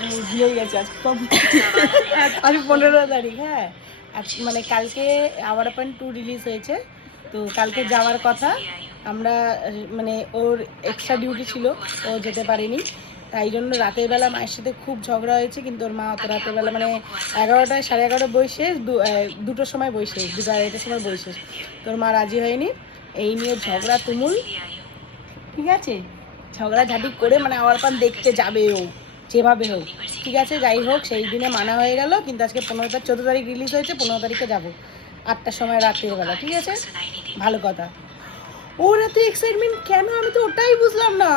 ভুলে গেছি আজ 15 তারিখ। হ্যাঁ, মানে কালকে আওয়ার আপন 2 রিলিজ হয়েছে, তো কালকে যাওয়ার কথা। আমরা মানে ওর এক্সট্রা ডিউটি ছিল, ও যেতে পারেনি, তাই জন্য রাতের বেলা মায়ের সাথে খুব ঝগড়া হয়েছে। কিন্তু ওর মা অত রাতের বেলা মানে 11টায় 11:30 বই শেষ, 2টোর সময় বই শেষ, 2:30টার সময় বই শেষ। তোর মা রাজি হয়নি, এই নিয়ে ঝগড়া তুমুল। ঠিক আছে, ঝগড়াঝাটি করে মানে আওয়ার পান দেখতে যাবে ও যেভাবে হোক। ঠিক আছে, যাই হোক, সেই দিনে মানা হয়ে গেল। কিন্তু আজকে 14 তারিখ রিলিজ হয়েছে, 15 তারিখে যাবো 8টার সময় রাত্রির বেলা। ঠিক আছে, ভালো কথা। ওর এত এক্সাইটমেন্ট কেন, আমি তো ওটাই বুঝলাম না।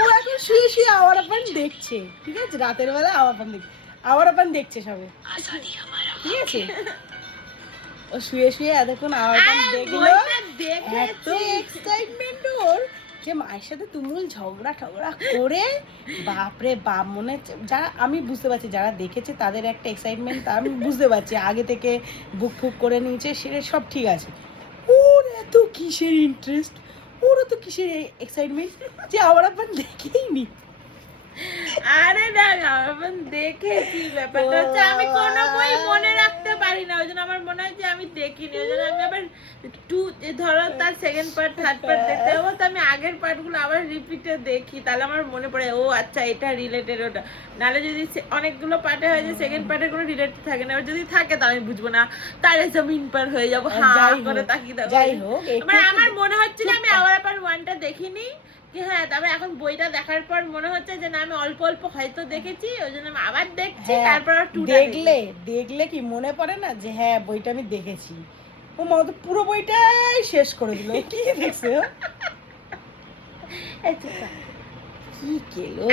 ও এখন শুয়ে শুয়ে আওয়ার পান দেখছে। ঠিক আছে, রাতের বেলা আওয়ার পান দেখছে, আওয়ার পান দেখছে সবে। ঠিক আছে, ও শুয়ে শুয়ে এতক্ষণ আওয়ার পান দেখলো, এত এক্সাইটমেন্ট ওর যে মায়ের সাথে তুমুল ঝগড়া ঠগড়া করে, বাপরে বাপ। মনে হচ্ছে, যারা আমি বুঝতে পারছি, যারা দেখেছে তাদের একটা এক্সাইটমেন্ট আমি বুঝতে পারছি, আগে থেকে বুক ফুক করে নিয়েছে, সেটা সব ঠিক আছে। ওর এত কিসের ইন্টারেস্ট, ওর এত কিসের এক্সাইটমেন্ট যে আমার আপনার দেখেই নি। আরে না, আমি দেখেছি। ব্যাপারটা হচ্ছে আমি কোনো বই মনে রাখতে পারি না, ওই জন্য আমার মনে হয় যে আমি দেখিনি। ওই জন্য আমি আবার ধরো তার সেকেন্ড পার্ট থার্ড পার্ট দেখতে যাবো, তো আমি আগের পার্টগুলো আবার রিপিটে দেখি, তাহলে আমার মনে পড়ে ও আচ্ছা এটা রিলেটেড ওটা। নাহলে যদি অনেকগুলো পার্টে হয় যে সেকেন্ড পার্টের কোনো রিলেটেড থাকে না, এবার যদি থাকে তাহলে আমি বুঝবো না, তাহলে জমিন পার হয়ে যাবো, হ্যাঁ করে তাকিয়ে থাকবো। যাই হোক, মানে আমার মনে হচ্ছে যে আমি আবার আবার 1টা দেখিনি। হ্যাঁ, তবে এখন বইটা দেখার পর মনে হচ্ছে যে না, আমি অল্প অল্প হয়তো দেখেছি, ওই জন্য আমি আবার দেখছি। তারপর দেখলে কি মনে পড়ে না যে হ্যাঁ বইটা আমি দেখেছি। ও মা তো পুরো বইটাই শেষ করে দিল। কি দেখছে কি কেলো।